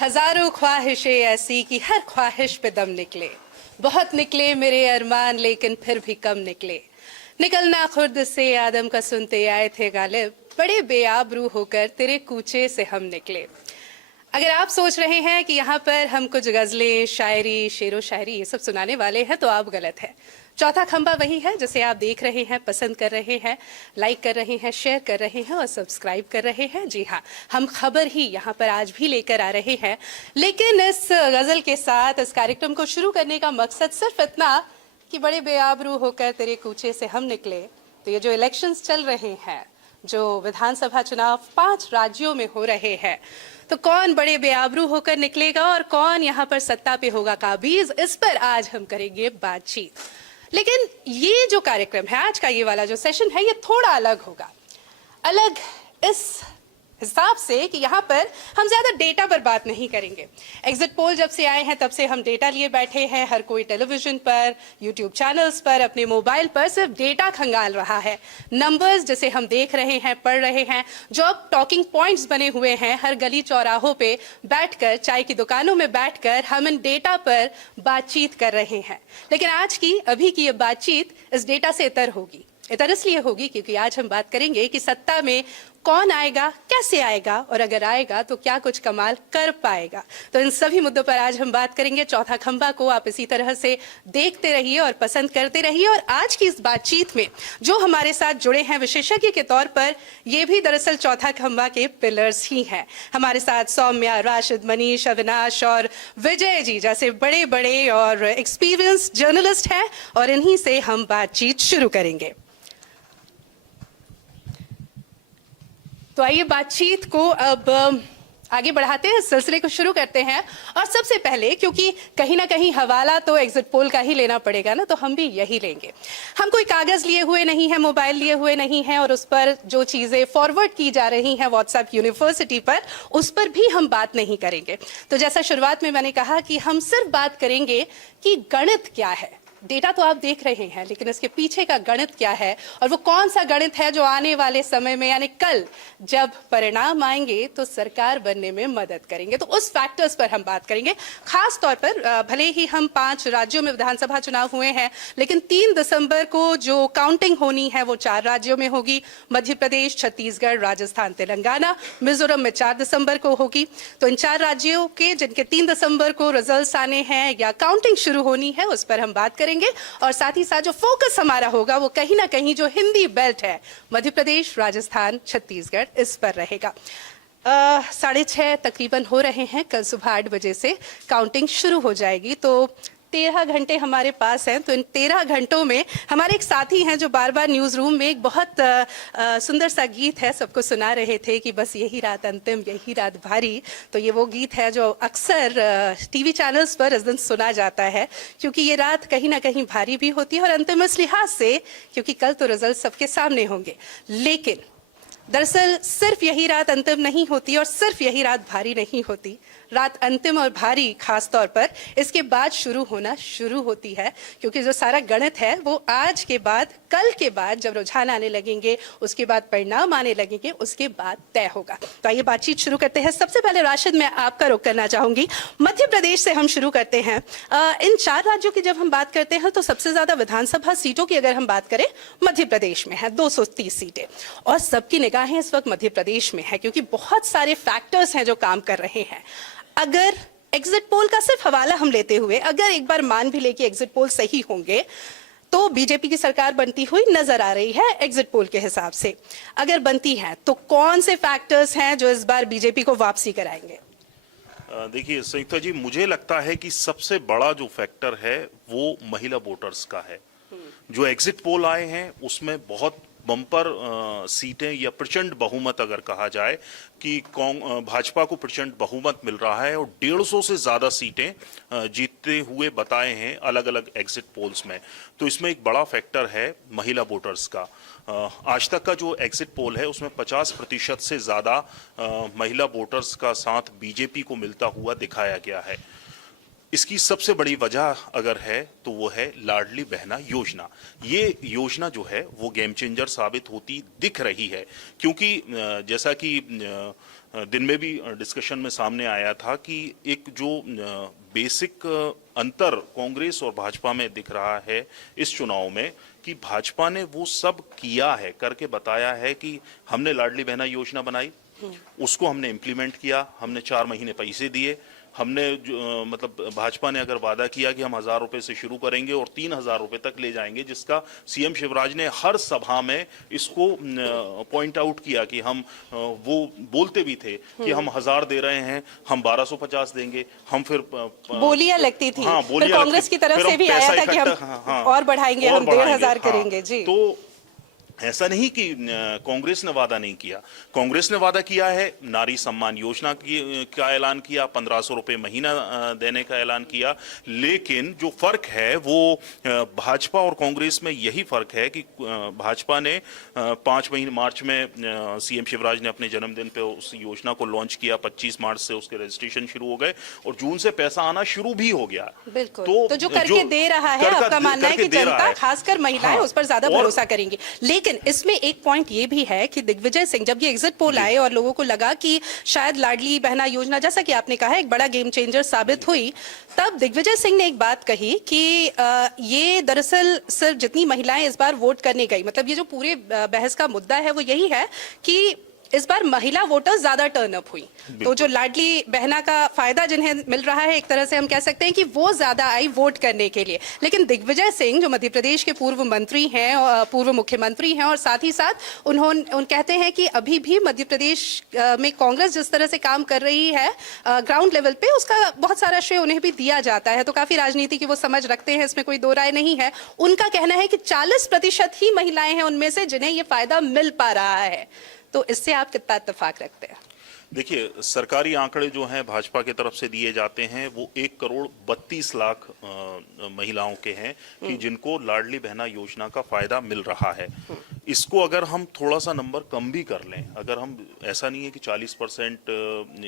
हजारों ख्वाहिशें ऐसी कि हर ख्वाहिश पे दम निकले। बहुत निकले मेरे अरमान लेकिन फिर भी कम निकले। निकलना खुद से आदम का सुनते आए थे गालिब, बड़े बेआबरू होकर तेरे कूचे से हम निकले। अगर आप सोच रहे हैं कि यहाँ पर हम कुछ गजलें, शायरी, शेरो शायरी ये सब सुनाने वाले हैं तो आप गलत हैं। चौथा खंबा वही है जिसे आप देख रहे हैं, पसंद कर रहे हैं, लाइक कर रहे हैं, शेयर कर रहे हैं और सब्सक्राइब कर रहे हैं। जी हाँ, हम खबर ही यहाँ पर आज भी लेकर आ रहे हैं। लेकिन इस गजल के साथ इस कार्यक्रम को शुरू करने का मकसद सिर्फ इतना कि बड़े बेआबरू होकर तेरे कूचे से हम निकले। तो ये जो इलेक्शंस चल रहे हैं, जो विधानसभा चुनाव 5 राज्यों में हो रहे हैं, तो कौन बड़े बेआबरू होकर निकलेगा और कौन यहाँ पर सत्ता पे होगा काबिज, इस पर आज हम करेंगे बातचीत। लेकिन ये जो कार्यक्रम है, आज का ये वाला जो सेशन है, ये थोड़ा अलग होगा। अलग इस हिसाब से कि यहाँ पर हम ज्यादा डेटा पर बात नहीं करेंगे। एग्जिट पोल जब से आए हैं तब से हम डेटा लिए बैठे हैं। हर कोई टेलीविजन पर, यूट्यूब चैनल्स पर, अपने मोबाइल पर सिर्फ डेटा खंगाल रहा है। नंबर्स जिसे हम देख रहे हैं, पढ़ रहे हैं, जो अब टॉकिंग पॉइंट्स बने हुए हैं, हर गली चौराहों पे बैठकर, चाय की दुकानों में बैठकर हम इन डेटा पर बातचीत कर रहे हैं। लेकिन आज की, अभी की ये बातचीत इस डेटा से इतर होगी। इतर इसलिए होगी क्योंकि आज हम बात करेंगे कि सत्ता में कौन आएगा, कैसे आएगा और अगर आएगा तो क्या कुछ कमाल कर पाएगा। तो इन सभी मुद्दों पर आज हम बात करेंगे। चौथा खंबा को आप इसी तरह से देखते रहिए और पसंद करते रहिए। और आज की इस बातचीत में जो हमारे साथ जुड़े हैं विशेषज्ञ के तौर पर, ये भी दरअसल चौथा खंबा के पिलर्स ही हैं। हमारे साथ सौम्या, राशिद, मनीष, अविनाश और विजय जी जैसे बड़े बड़े और एक्सपीरियंस जर्नलिस्ट हैं और इन्हीं से हम बातचीत शुरू करेंगे। तो आइए बातचीत को अब आगे बढ़ाते हैं, सिलसिले को शुरू करते हैं। और सबसे पहले, क्योंकि कहीं ना कहीं हवाला तो एग्जिट पोल का ही लेना पड़ेगा ना, तो हम भी यही लेंगे। हम कोई कागज लिए हुए नहीं है, मोबाइल लिए हुए नहीं है और उस पर जो चीजें फॉरवर्ड की जा रही हैं व्हाट्सएप यूनिवर्सिटी पर, उस पर भी हम बात नहीं करेंगे। तो जैसा शुरुआत में मैंने कहा कि हम सिर्फ बात करेंगे कि गणित क्या है। डेटा तो आप देख रहे हैं, लेकिन इसके पीछे का गणित क्या है और वो कौन सा गणित है जो आने वाले समय में, यानी कल जब परिणाम आएंगे तो सरकार बनने में मदद करेंगे। तो उस फैक्टर्स पर हम बात करेंगे। खास तौर पर भले ही हम 5 राज्यों में विधानसभा चुनाव हुए हैं, लेकिन 3 दिसंबर को जो काउंटिंग होनी है वो 4 राज्यों में होगी। मध्य प्रदेश, छत्तीसगढ़, राजस्थान, तेलंगाना, मिजोरम में 4 दिसंबर को होगी। तो इन 4 राज्यों के जिनके 3 दिसंबर को रिजल्ट्स आने हैं या काउंटिंग शुरू होनी है, उस पर हम बात करेंगे। और साथ ही साथ जो फोकस हमारा होगा वो कहीं ना कहीं जो हिंदी बेल्ट है, मध्य प्रदेश, राजस्थान, छत्तीसगढ़, इस पर रहेगा। 6:30 तकरीबन हो रहे हैं। कल सुबह 8 बजे से काउंटिंग शुरू हो जाएगी। तो 13 घंटे हमारे पास हैं। तो इन 13 घंटों में हमारे एक साथी हैं जो बार बार न्यूज़ रूम में एक बहुत सुंदर सा गीत है सबको सुना रहे थे कि बस यही रात अंतिम, यही रात भारी। तो ये वो गीत है जो अक्सर टीवी चैनल्स पर इस दिन सुना जाता है, क्योंकि ये रात कहीं ना कहीं भारी भी होती है और अंतिम इस लिहाज से क्योंकि कल तो रिजल्ट सबके सामने होंगे। लेकिन दरअसल सिर्फ यही रात अंतिम नहीं होती और सिर्फ यही रात भारी नहीं होती। रात अंतिम और भारी खास तौर पर इसके बाद शुरू होती है, क्योंकि जो सारा गणित है वो आज के बाद, कल के बाद जब रुझान आने लगेंगे, उसके बाद परिणाम आने लगेंगे, उसके बाद तय होगा। तो आइए बातचीत शुरू करते हैं। सबसे पहले राशिद, मैं आपका रुख करना चाहूंगी। मध्य प्रदेश से हम शुरू करते हैं। इन 4 राज्यों की जब हम बात करते हैं तो सबसे ज्यादा विधानसभा सीटों की अगर हम बात करें, मध्य प्रदेश में है 230 सीटें और सबकी निगाहें इस वक्त मध्य प्रदेश में है, क्योंकि बहुत सारे फैक्टर्स हैं जो काम कर रहे हैं। अगर एग्जिट पोल का सिर्फ हवाला हम लेते हुए अगर एक बार मान भी ले कि एग्जिट पोल सही होंगे, तो बीजेपी की सरकार बनती हुई नजर आ रही है एग्जिट पोल के हिसाब से। अगर बनती है तो कौन से फैक्टर्स हैं जो इस बार बीजेपी को वापसी कराएंगे? देखिए संयुक्ता जी, मुझे लगता है कि सबसे बड़ा जो फैक्टर है वो महिला वोटर्स का है। जो एग्जिट पोल आए हैं उसमें बहुत बम्पर सीटें या प्रचंड बहुमत अगर कहा जाए कि भाजपा को प्रचंड बहुमत मिल रहा है और 150 से ज्यादा सीटें जीतते हुए बताए हैं अलग अलग एग्जिट पोल्स में। तो इसमें एक बड़ा फैक्टर है महिला वोटर्स का। आज तक का जो एग्जिट पोल है उसमें 50% से ज्यादा महिला वोटर्स का साथ बीजेपी को मिलता हुआ दिखाया गया है। इसकी सबसे बड़ी वजह अगर है तो वो है लाडली बहना योजना। ये योजना जो है वो गेम चेंजर साबित होती दिख रही है, क्योंकि जैसा कि दिन में भी डिस्कशन में सामने आया था कि एक जो बेसिक अंतर कांग्रेस और भाजपा में दिख रहा है इस चुनाव में, कि भाजपा ने वो सब किया है, करके बताया है कि हमने लाडली बहना योजना बनाई, उसको हमने इम्प्लीमेंट किया, हमने 4 महीने पैसे दिए, हमने मतलब भाजपा ने अगर वादा किया कि हम 1,000 रुपए से शुरू करेंगे और 3,000 रुपए तक ले जाएंगे, जिसका सीएम शिवराज ने हर सभा में इसको पॉइंट आउट किया कि हम वो बोलते भी थे कि हम 1,000 दे रहे हैं, हम 1,250 देंगे, हम फिर बोलियां लगती थी। हाँ, फिर कांग्रेस की तरफ से भी आया था कि हम और बढ़ाएंगे, हम 1,500 करेंगे। जी, तो ऐसा नहीं कि कांग्रेस ने वादा नहीं किया, कांग्रेस ने वादा किया है, नारी सम्मान योजना का ऐलान किया, 1,500 रुपए महीना देने का ऐलान किया, लेकिन जो फर्क है वो भाजपा और कांग्रेस में यही फर्क है कि भाजपा ने 5 महीने मार्च में सीएम शिवराज ने अपने जन्मदिन पे उस योजना को लॉन्च किया, 25 मार्च से उसके रजिस्ट्रेशन शुरू हो गए और जून से पैसा आना शुरू भी हो गया। बिल्कुल। तो जो करके दे रहा है, आपका मानना है कि जनता खासकर महिलाएं उस पर ज्यादा भरोसा करेंगी। लेकिन इसमें एक पॉइंट ये भी है कि दिग्विजय सिंह, जब ये एग्जिट पोल आए और लोगों को लगा कि शायद लाडली बहना योजना, जैसा कि आपने कहा, एक बड़ा गेम चेंजर साबित हुई, तब दिग्विजय सिंह ने एक बात कही कि ये दरअसल सिर्फ जितनी महिलाएं इस बार वोट करने गई, मतलब ये जो पूरे बहस का मुद्दा है वो यही है कि इस बार महिला वोटर्स ज्यादा टर्न अप हुई, तो जो लाडली बहना का फायदा जिन्हें मिल रहा है, एक तरह से हम कह सकते हैं कि वो ज्यादा आई वोट करने के लिए। लेकिन दिग्विजय सिंह जो मध्य प्रदेश के पूर्व मंत्री हैं, पूर्व मुख्यमंत्री हैं, और साथ ही साथ उन्होंने कहते हैं कि अभी भी मध्य प्रदेश में कांग्रेस जिस तरह से काम कर रही है ग्राउंड लेवल पे, उसका बहुत सारा श्रेय उन्हें भी दिया जाता है। तो काफी राजनीति की वो समझ रखते हैं, इसमें कोई दो राय नहीं है। उनका कहना है कि 40% ही महिलाएं हैं उनमें से जिन्हें ये फायदा मिल पा रहा है। तो इससे आप कितना इत्तेफाक रखते हैं? देखिए, सरकारी आंकड़े जो हैं भाजपा की तरफ से दिए जाते हैं वो 1,32,00,000 महिलाओं के हैं कि जिनको लाडली बहना योजना का फायदा मिल रहा है। इसको अगर हम थोड़ा सा नंबर कम भी कर लें, अगर हम, ऐसा नहीं है कि 40%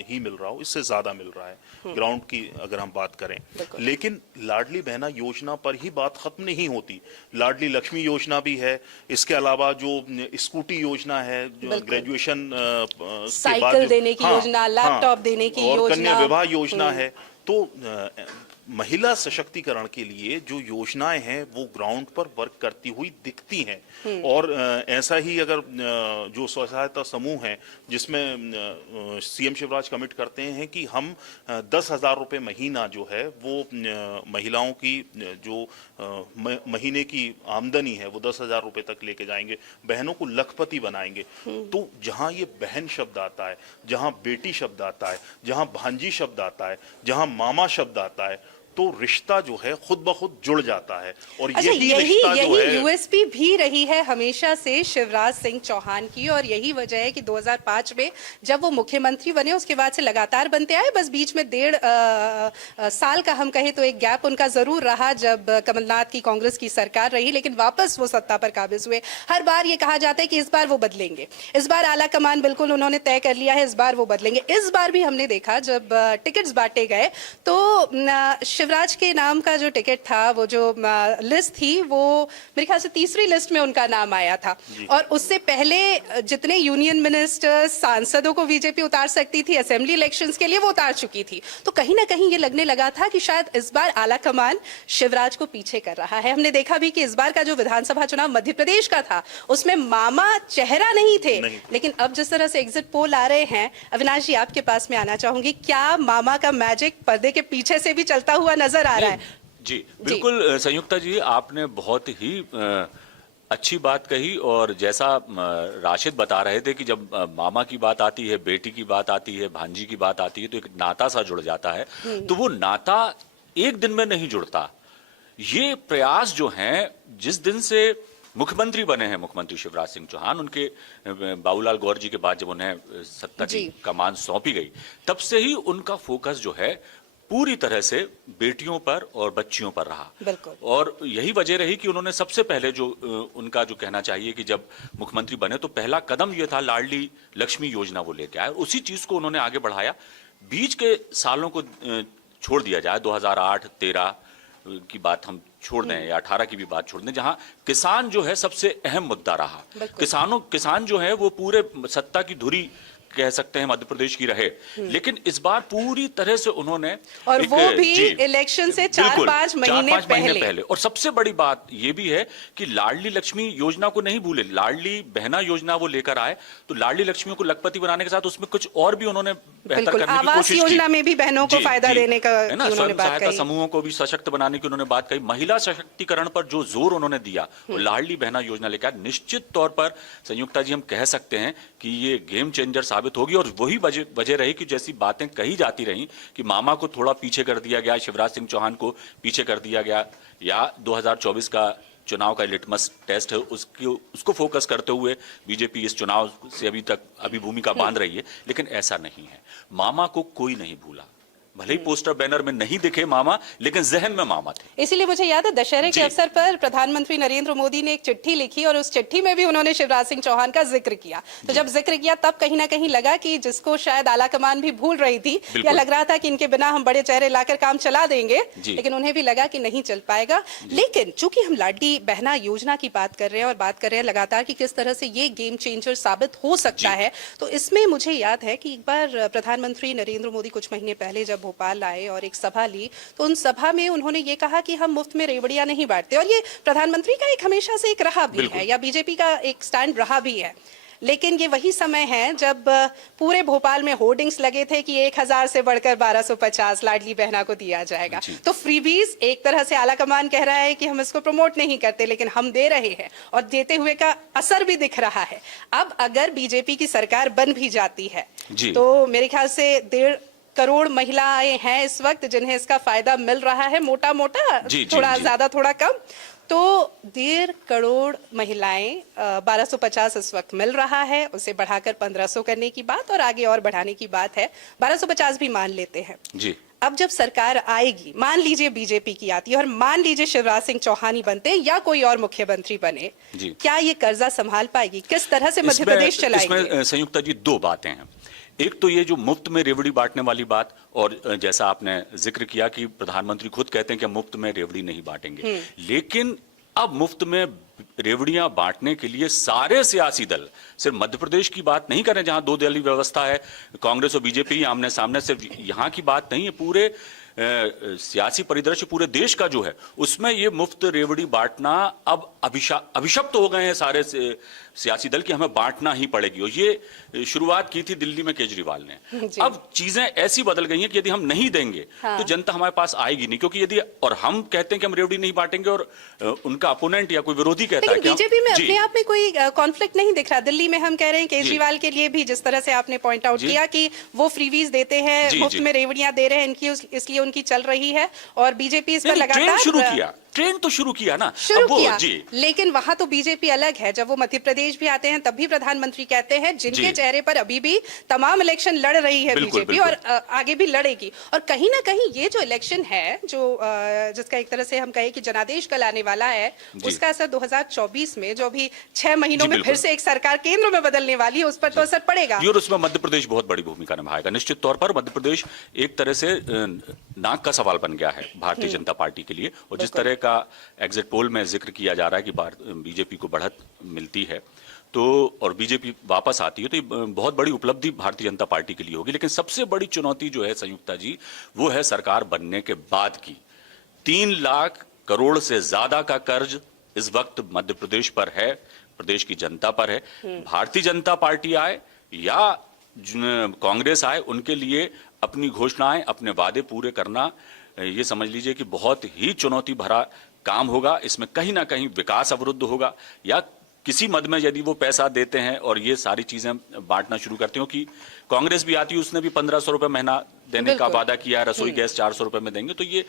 ही मिल रहा हो, इससे ज्यादा मिल रहा है ग्राउंड की अगर हम बात करें, लेकिन लाडली बहना योजना पर ही बात खत्म नहीं होती। लाडली लक्ष्मी योजना भी है, इसके अलावा जो स्कूटी योजना है, जो ग्रेजुएशन के बाद देने की योजना, लैपटॉप देने की योजना, कन्या विवाह योजना है। तो महिला सशक्तिकरण के लिए जो योजनाएं हैं वो ग्राउंड पर वर्क करती हुई दिखती हैं। और ऐसा ही अगर जो स्व सहायता समूह है जिसमें सीएम शिवराज कमिट करते हैं कि हम 10,000 रुपए महीना जो है वो महिलाओं की जो महीने की आमदनी है वो 10,000 रुपए तक लेके जाएंगे, बहनों को लखपति बनाएंगे। तो जहां ये बहन शब्द आता है, जहां बेटी शब्द आता है, जहां भांजी शब्द आता है, जहां मामा शब्द आता है, तो रिश्ता जो है खुद ब खुद जुड़ जाता है। और यही रिश्ता जो है, यूएसपी भी रही है हमेशा से शिवराज सिंह चौहान की, और यही वजह है कि 2005 में जब वो मुख्यमंत्री बने उसके बाद से लगातार बनते आए। बस बीच में 1.5 साल का हम कहें तो एक गैप उनका जरूर रहा जब कमलनाथ की कांग्रेस की सरकार रही, लेकिन वापस वो सत्ता पर काबिज हुए। हर बार ये कहा जाता है कि इस बार वो बदलेंगे, इस बार आला कमान बिल्कुल उन्होंने तय कर लिया है, इस बार वो बदलेंगे। इस बार भी हमने देखा जब टिकट्स बांटे गए तो शिवराज के नाम का जो टिकट था, वो जो लिस्ट थी, वो मेरे ख्याल से तीसरी लिस्ट में उनका नाम आया था। और उससे पहले जितने यूनियन मिनिस्टर्स, सांसदों को बीजेपी उतार सकती थी असेंबली इलेक्शंस के लिए, वो उतार चुकी थी। तो कहीं ना कहीं ये लगने लगा था कि शायद इस बार आला कमान शिवराज को पीछे कर रहा है। हमने देखा भी कि इस बार का जो विधानसभा चुनाव मध्य प्रदेश का था उसमें मामा चेहरा नहीं थे, लेकिन अब जिस तरह से एग्जिट पोल आ रहे हैं, अविनाश जी आपके पास में आना चाहूंगी, क्या मामा का मैजिक पर्दे के पीछे से भी चलता हुआ नजर आ रहा है? जी बिल्कुल संयुक्ता जी, आपने बहुत ही अच्छी बात कही। और जैसा राशिद बता रहे थे कि जब मामा की बात आती है, बेटी की बात आती है, भांजी की बात आती है, तो एक नाता सा जुड़ जाता है। तो वो नाता एक दिन में नहीं जुड़ता। ये प्रयास जो हैं, जिस दिन से मुख्यमंत्री बने हैं मुख्यमंत्री शिवराज सिंह चौहान, उनके बाबूलाल गौर जी के बाद जब उन्हें सत्ता की कमान सौंपी गई, तब से ही उनका फोकस जो है पूरी तरह से बेटियों पर और बच्चियों पर रहा। और यही वजह रही कि उन्होंने सबसे पहले जो उनका जो कहना चाहिए कि जब मुख्यमंत्री बने तो पहला कदम ये था, लाडली लक्ष्मी योजना वो लेके आए। उसी चीज को उन्होंने आगे बढ़ाया। बीच के सालों को छोड़ दिया जाए, 2008-13 की बात हम छोड़ दें या 18 की भी बात छोड़ दें, जहां किसान जो है सबसे अहम मुद्दा रहा। किसान जो है वो पूरे सत्ता की धुरी कह सकते हैं मध्य प्रदेश की रहे, लेकिन इस बार पूरी तरह से उन्होंने और वो भी जी, इलेक्शन से बिल्कुल, 4-5 महीने पहले। और सबसे बड़ी बात ये भी है कि लाडली लक्ष्मी योजना को नहीं भूले, लाडली बहना योजना वो लेकर आए, तो लाडली लक्ष्मी को लखपति बनाने के साथ उसमें कुछ और भी उन्होंने बेहतर करने की आवास कोशिश की। योजना में भी बहनों को फायदा देने का है ना, उन्होंने स्वयं बात सहायता कही। समूहों को भी सशक्त बनाने की उन्होंने बात कही, महिला सशक्तिकरण पर जो जोर उन्होंने दिया, वो लाडली बहना योजना लेकर निश्चित तौर पर संयुक्ता जी हम कह सकते हैं कि ये गेम चेंजर साबित होगी। और वही वजह रही कि जैसी बातें कही जाती रही कि मामा को थोड़ा पीछे कर दिया गया, शिवराज सिंह चौहान को पीछे कर दिया गया, या 2024 का चुनाव का लिटमस टेस्ट है उसको फोकस करते हुए बीजेपी इस चुनाव से अभी भूमिका बांध रही है, लेकिन ऐसा नहीं है। मामा को कोई नहीं भूला, भले ही पोस्टर बैनर में नहीं दिखे मामा, लेकिन जहन में मामा थे। इसीलिए मुझे याद है दशहरे के अवसर पर प्रधानमंत्री नरेंद्र मोदी ने एक चिट्ठी लिखी और उस चिट्ठी में भी उन्होंने शिवराज सिंह चौहान का जिक्र किया। तो जब जिक्र किया तब कहीं ना कहीं लगा कि जिसको शायद आलाकमान भी भूल रही थी, या लग रहा था कि इनके बिना हम बड़े चेहरे लाकर काम चला देंगे, लेकिन उन्हें भी लगा कि नहीं चल पाएगा। लेकिन चूंकि हम लाडली बहना योजना की बात कर रहे हैं और बात कर रहे हैं लगातार कि किस तरह से ये गेम चेंजर साबित हो सकता है, तो इसमें मुझे याद है कि एक बार प्रधानमंत्री नरेंद्र मोदी कुछ महीने पहले जब भोपाल आए और एक सभा ली, तो उन सभा में उन्होंने ये कहा कि हम मुफ्त में रेवड़ियां नहीं बांटते। और ये प्रधानमंत्री का एक हमेशा से एक रहा भी है, या बीजेपी का एक स्टैंड रहा भी है। लेकिन ये वही समय है जब पूरे भोपाल में होर्डिंग्स लगे थे कि 1000 से बढ़कर 1250 लाडली बहना को दिया जाएगा। तो फ्रीबीज एक तरह से आलाकमान कह रहा है कि हम इसको प्रमोट नहीं करते, लेकिन हम दे रहे हैं और देते हुए का असर भी दिख रहा है। अब अगर बीजेपी की सरकार बन भी जाती है तो मेरे ख्याल से 1.5 करोड़ महिलाएं हैं इस वक्त जिन्हें इसका फायदा मिल रहा है, मोटा मोटा, थोड़ा ज्यादा थोड़ा कम। तो 1.5 करोड़ महिलाएं 1250 इस वक्त मिल रहा है, उसे बढ़ाकर 1500 करने की बात और आगे और बढ़ाने की बात है। 1250 भी मान लेते हैं जी। अब जब सरकार आएगी, मान लीजिए बीजेपी की आती है और मान लीजिए शिवराज सिंह चौहान ही बनते हैं या कोई और मुख्यमंत्री बने, क्या ये कर्जा संभाल पाएगी? किस तरह से मध्य प्रदेश चलाएगी? इसमें संयुक्ता जी दो बातें हैं। एक तो ये जो मुफ्त में रेवड़ी बांटने वाली बात, और जैसा आपने जिक्र किया कि प्रधानमंत्री खुद कहते हैं कि मुफ्त में रेवड़ी नहीं बांटेंगे, लेकिन अब मुफ्त में रेवड़ियां बांटने के लिए सारे सियासी दल, सिर्फ मध्य प्रदेश की बात नहीं कर रहे जहां 2 दलीय व्यवस्था है, कांग्रेस और बीजेपी आमने सामने, सिर्फ यहां की बात नहीं है, पूरे सियासी परिदृश्य पूरे देश का जो है उसमें ये मुफ्त रेवड़ी बांटना अब अभिशप्त हो गए हैं सारे सियासी दल कि हमें बांटना ही पड़ेगी। और ये शुरुआत की थी दिल्ली में केजरीवाल ने। अब चीजें ऐसी बदल गई हैं कि यदि हम नहीं देंगे तो जनता हमारे पास आएगी नहीं, क्योंकि यदि और हम कहते हैं कि हम रेवड़ी नहीं बांटेंगे और उनका अपोनेंट या कोई विरोधी कहता है कि बीजेपी में अपने आप में कोई कॉन्फ्लिक्ट नहीं दिख रहा। दिल्ली में हम कह रहे हैं केजरीवाल के लिए भी जिस तरह से आपने पॉइंट आउट किया कि वो फ्रीवीज देते हैं, मुफ्त में रेवड़ियां दे रहे हैं, इनकी इसलिए उनकी चल रही है, और बीजेपी इस पर लगातार ट्रेन तो शुरू किया ना, शुरू किया। लेकिन वहां तो बीजेपी अलग है। जब वो मध्य प्रदेश भी आते हैं तब भी प्रधानमंत्री कहते हैं जिनके चेहरे पर अभी भी तमाम इलेक्शन लड़ रही है बीजेपी और आगे भी लड़ेगी। और कहीं ना कहीं ये जो इलेक्शन है, जो जिसका एक तरह से हम कहें कि जनादेश कल आने वाला है, उसका असर 2024 में, जो अभी 6 महीनों में फिर से एक सरकार केंद्र में बदलने वाली है, उस पर तो असर पड़ेगा। और उसमें मध्य प्रदेश बहुत बड़ी भूमिका निभाएगा निश्चित तौर पर। मध्य प्रदेश एक तरह से नाक का सवाल बन गया है भारतीय जनता पार्टी के लिए। और जिस तरह का एग्जिट पोल में जिक्र किया जा रहा है कि बीजेपी को बढ़त मिलती है तो और बीजेपी वापस आती है, तो ये बहुत बड़ी उपलब्धि भारतीय जनता पार्टी के लिए होगी। लेकिन सबसे बड़ी चुनौती जो है संयुक्ता जी, वो है सरकार बनने के बाद की। 3 लाख करोड़ से ज्यादा का कर्ज इस वक्त मध्य प्रदेश पर है, प्रदेश की जनता पर है। भारतीय जनता पार्टी आए या कांग्रेस आए, उनके लिए अपनी घोषणाएं, अपने वादे पूरे करना, ये समझ लीजिए कि बहुत ही चुनौती भरा काम होगा। इसमें कहीं ना कहीं विकास अवरुद्ध होगा, या किसी मद में यदि वो पैसा देते हैं और ये सारी चीजें बांटना शुरू करते हो, कि कांग्रेस भी आती है, उसने भी 1500 रुपए महीना देने का वादा किया है, रसोई गैस 400 रुपए में देंगे, तो ये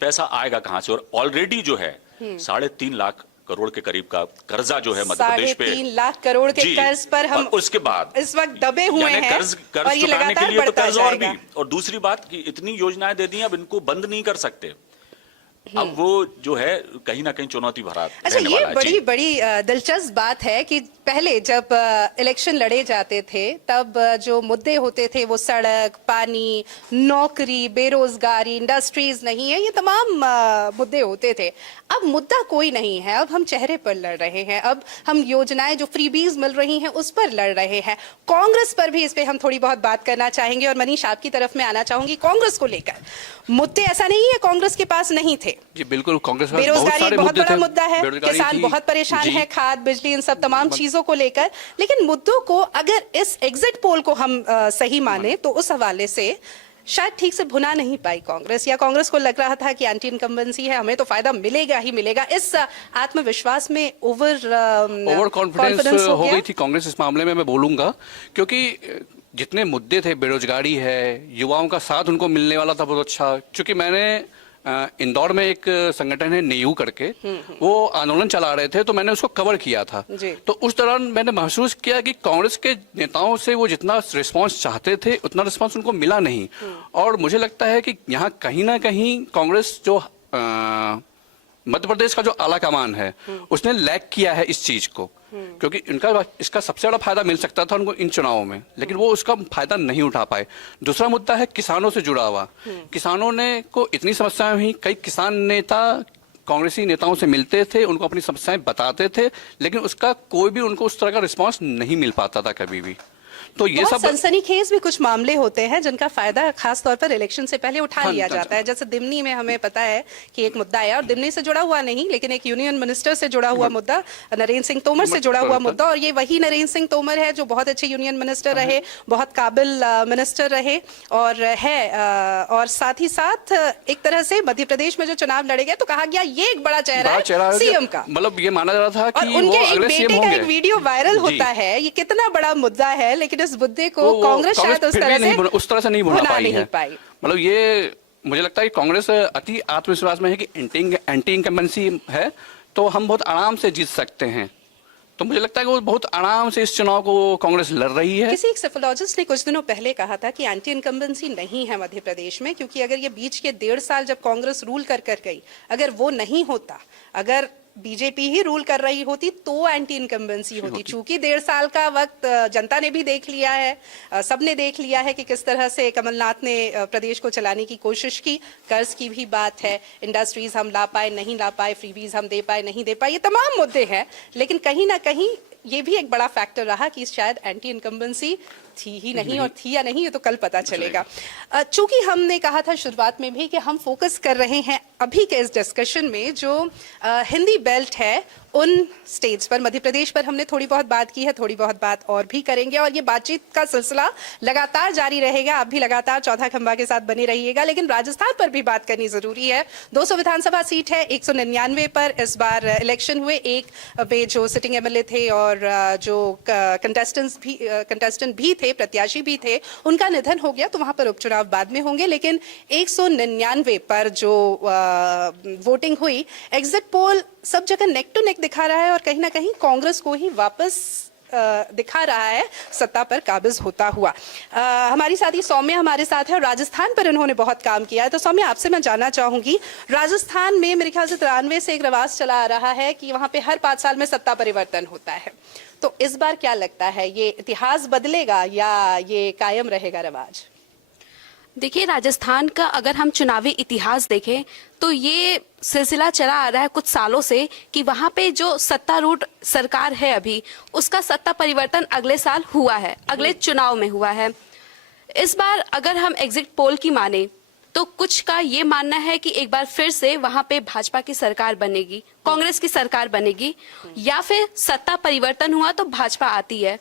पैसा आएगा कहां से? और ऑलरेडी जो है 3.5 लाख करोड़ के करीब का कर्जा जो है मध्य प्रदेश पे, 3.5 लाख करोड़ के कर्ज पर हम उसके बाद इस वक्त दबे हुए हैं, कर्ज चुकाने के लिए तो कर्ज और भी। और दूसरी बात कि इतनी योजनाएं दे दी, अब इनको बंद नहीं कर सकते। अब वो जो है कहीं ना कहीं चुनौती भरा अच्छा, रहने ये वाला है। बड़ी जी। बड़ी दिलचस्प बात है कि पहले जब इलेक्शन लड़े जाते थे तब जो मुद्दे होते थे वो सड़क, पानी, नौकरी, बेरोजगारी, इंडस्ट्रीज नहीं है, ये तमाम मुद्दे होते थे। अब मुद्दा कोई नहीं है, अब हम चेहरे पर लड़ रहे हैं, अब हम योजनाएं जो फ्रीबीज मिल रही हैं उस पर लड़ रहे हैं। कांग्रेस पर भी इस पे हम थोड़ी बहुत बात करना चाहेंगे और मनीष आपकी तरफ में आना चाहूंगी। कांग्रेस को लेकर मुद्दे ऐसा नहीं है कांग्रेस के पास नहीं थे, जी बिल्कुल, कांग्रेस में बहुत बेरोजगारी सारे बहुत मुद्दे बड़ा थे। मुद्दा है, बेरोजगारी किसान थी। बहुत परेशान जी। है, खाद, बिजली, इन सब तमाम चीजों को लेकर। लेकिन मुद्दों को अगर इस एग्जिट पोल को हम सही माने तो उस हवाले से शायद ठीक से भुना नहीं पाई कांग्रेस, या कांग्रेस को लग रहा था कि एंटी इनकम्बेंसी है, हमें तो फायदा मिलेगा ही मिलेगा। इस आत्मविश्वास में ओवर कॉन्फिडेंस हो गई थी कांग्रेस इस मामले में, मैं बोलूंगा, क्योंकि जितने मुद्दे थे, बेरोजगारी है, युवाओं का साथ उनको मिलने वाला था बहुत अच्छा। क्योंकि मैंने इंदौर में एक संगठन है नेयू करके, वो आंदोलन चला रहे थे, तो मैंने उसको कवर किया था। तो उस दौरान मैंने महसूस किया कि कांग्रेस के नेताओं से वो जितना रिस्पांस चाहते थे उतना रिस्पांस उनको मिला नहीं। और मुझे लगता है कि यहाँ कहीं ना कहीं कांग्रेस जो मध्य प्रदेश का जो आला कमान है उसने लैग किया है इस चीज को, क्योंकि इनका इसका सबसे बड़ा फायदा मिल सकता था उनको इन चुनावों में, लेकिन वो उसका फायदा नहीं उठा पाए। दूसरा मुद्दा है किसानों से जुड़ा हुआ। किसानों ने को इतनी समस्याएं हुई, कई किसान नेता कांग्रेसी नेताओं से मिलते थे, उनको अपनी समस्याएं बताते थे, लेकिन उसका कोई भी उनको उस तरह का रिस्पॉन्स नहीं मिल पाता था कभी भी। तो ये सब सनसनीखेज भी कुछ मामले होते हैं जिनका फायदा खास तौर पर इलेक्शन से पहले उठा लिया जाता है। जैसे दिमनी में हमें पता है कि एक मुद्दा है, और दिमनी से जुड़ा हुआ नहीं लेकिन एक यूनियन मिनिस्टर से जुड़ा हुआ मुद्दा, नरेंद्र सिंह तोमर से जुड़ा हुआ मुद्दा, और ये वही नरेंद्र सिंह तोमर है जो बहुत अच्छे यूनियन मिनिस्टर रहे, बहुत काबिल मिनिस्टर रहे और है। और साथ ही साथ एक तरह से मध्य प्रदेश में जो चुनाव लड़े गए तो कहा गया ये एक बड़ा चेहरा है सीएम का, मतलब ये माना जा रहा था और कि उनके वो एक अगले बेटे सीएम का होंगे। एक वीडियो वायरल होता है। ये कितना बड़ा मुद्दा है, लेकिन इस मुद्दे को कांग्रेस शायद उस तरह से नहीं भुना पाई। मतलब ये मुझे लगता है कि कांग्रेस अति आत्मविश्वास में है कि एंटी इनकम्बेंसी है तो हम बहुत आराम से जीत सकते हैं। तो मुझे लगता है कि वो बहुत आराम से इस चुनाव को कांग्रेस लड़ रही है। किसी एक सेफोलॉजिस्ट ने कुछ दिनों पहले कहा था कि एंटी इनकम्बेंसी नहीं है मध्य प्रदेश में, क्योंकि अगर ये बीच के 1.5 साल जब कांग्रेस रूल कर गई, अगर वो नहीं होता, अगर बीजेपी ही रूल कर रही होती तो एंटी इनकम्बेंसी होती। चूंकि 1.5 साल का वक्त जनता ने भी देख लिया है, सबने देख लिया है कि किस तरह से कमलनाथ ने प्रदेश को चलाने की कोशिश की। कर्ज की भी बात है, इंडस्ट्रीज हम ला पाए नहीं ला पाए, फ्रीबीज हम दे पाए नहीं दे पाए, ये तमाम मुद्दे हैं। लेकिन कहीं ना कहीं ये भी एक बड़ा फैक्टर रहा कि शायद एंटी इनकम्बेंसी थी ही नहीं, और थी या नहीं ये तो कल पता चलेगा। चूंकि हमने कहा था शुरुआत में भी कि हम फोकस कर रहे हैं अभी के इस डिस्कशन में जो हिंदी बेल्ट है उन स्टेट्स पर, मध्य प्रदेश पर हमने थोड़ी बहुत बात की है, थोड़ी बहुत बात और भी करेंगे, और ये बातचीत का सिलसिला लगातार जारी रहेगा। आप भी लगातार चौथा खंबा के साथ बने रहिएगा। लेकिन राजस्थान पर भी बात करनी जरूरी है। 200 विधानसभा सीट है, 199 पर इस बार इलेक्शन हुए। एक पे जो सिटिंग एमएलए थे और जो कंटेस्टेंट भी थे, प्रत्याशी भी थे, उनका निधन हो गया, तो वहां पर उपचुनाव बाद में होंगे। लेकिन 199 पर जो वोटिंग हुई, एग्जिट पोल सब जगह नेक टू नेक दिखा रहा है और कहीं ना कहीं कांग्रेस को ही वापस दिखा रहा है सत्ता पर काबिज होता हुआ। हमारी साथी सौम्या हमारे साथ है और राजस्थान पर इन्होंने बहुत काम किया है। तो सौम्या, आपसे मैं जानना चाहूंगी, राजस्थान में मेरे ख्याल से 93 से एक रिवाज चला आ रहा है कि वहां पे हर 5 साल में सत्ता परिवर्तन होता है, तो इस बार क्या लगता है, ये इतिहास बदलेगा या ये कायम रहेगा रिवाज? देखिए, राजस्थान का अगर हम चुनावी इतिहास देखें तो ये सिलसिला चला आ रहा है कुछ सालों से कि वहां पे जो सत्तारूढ़ सरकार है अभी, उसका सत्ता परिवर्तन अगले साल हुआ है, अगले चुनाव में हुआ है। इस बार अगर हम एग्जिट पोल की माने तो कुछ का ये मानना है कि एक बार फिर से वहां पे भाजपा की सरकार बनेगी, कांग्रेस की सरकार बनेगी, या फिर सत्ता परिवर्तन हुआ तो भाजपा आती है।